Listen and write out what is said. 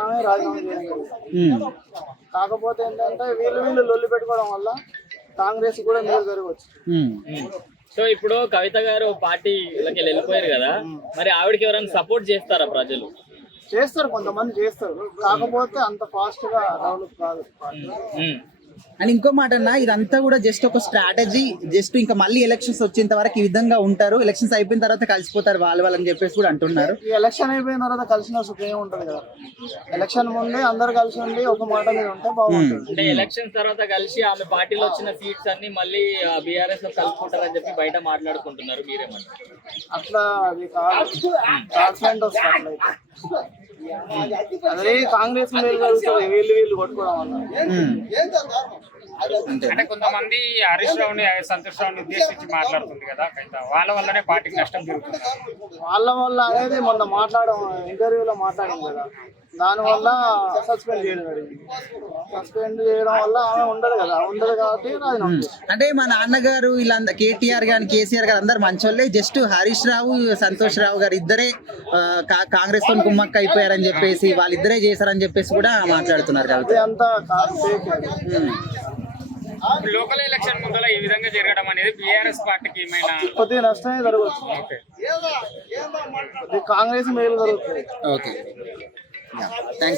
ఆమె రాజీనామా చేయడం జరిగింది. కాకపోతే ఏంటంటే వీళ్ళు లొల్లి పెట్టుకోవడం వల్ల కాంగ్రెస్ కూడా మేలు జరగవచ్చు. సో ఇప్పుడు కవిత గారు పార్టీలకి వెళ్ళిపోయారు కదా, మరి ఆవిడకి ఎవరైనా సపోర్ట్ చేస్తారా ప్రజలు? చేస్తారు, కొంతమంది చేస్తారు, కాకపోతే అంత ఫాస్ట్ గా డెవలప్ కాదు. అండ్ ఇంకో మాట అన్న, ఇదంతా కూడా జస్ట్ ఒక స్ట్రాటజీ, జస్ట్ ఇంకా మళ్ళీ ఎలక్షన్స్ వచ్చేంత వరకు ఈ విధంగా ఉంటారు, ఎలక్షన్స్ అయిపోయిన తర్వాత కలిసిపోతారు వాళ్ళని చెప్పేసి కూడా అంటున్నారు. ఈ ఎలక్షన్ అయిపోయిన తర్వాత కలిసిన సుఖం ఉంటుంది కదా, ఎలక్షన్ ముందే అందరు కలిసి ఉండి ఒక మాట మీద ఉంటే బాగుంటుంది. అంటే ఎలక్షన్ తర్వాత కలిసి ఆమె పార్టీలో వచ్చిన సీట్స్ అన్ని మళ్ళీ బీఆర్ఎస్ లో కలుపుకుంటారని చెప్పి బయట మాట్లాడుకుంటున్నారు, మీరేమంటారు? అట్లా అది కాదు, కాన్ఫిడెంట్ వస్తుంది అట్లయితే. అదే కాంగ్రెస్ వీళ్ళు కొట్టుకోవడం వల్ల. అంటే కొంతమంది హరీష్ రావుని సంతోష్ రావుని ఉద్దేశించి మాట్లాడుతుంది కదా, వాళ్ళ వల్లనే పార్టీకి నష్టం జరుగుతుంది. వాళ్ళ వల్ల అనేది మొన్న ఇంటర్వ్యూలో మాట్లాడింది కదా, దానివల్ల సస్పెండ్ చేయడం జరిగింది. సస్పెండ్ చేయడం వల్ల ఆమె ఉండదు కాబట్టి రాజీనామా. అంటే మా నాన్నగారు వీళ్ళందరూ కేటీఆర్ గారు కేసీఆర్ గారు అందరు మంచోళ్ళే, జస్ట్ హరీష్ రావు సంతోష్ రావు గారు ఇద్దరే కాంగ్రెస్ తో కుమ్మక్క అయిపోయారని చెప్పేసి వాళ్ళిద్దరే చేశారని చెప్పేసి కూడా మాట్లాడుతున్నారు కాబట్టి అంతా ఫేక్. లోకల్ ఎలక్షన్ ముందర ఈ విధంగా జరగడం అనేది బీఆర్ఎస్ పార్టీకి ఏమైనా కొద్దిగా నష్టమే జరగవచ్చు. కాంగ్రెస్ మేలు జరుగుతుంది. Okay, thanks.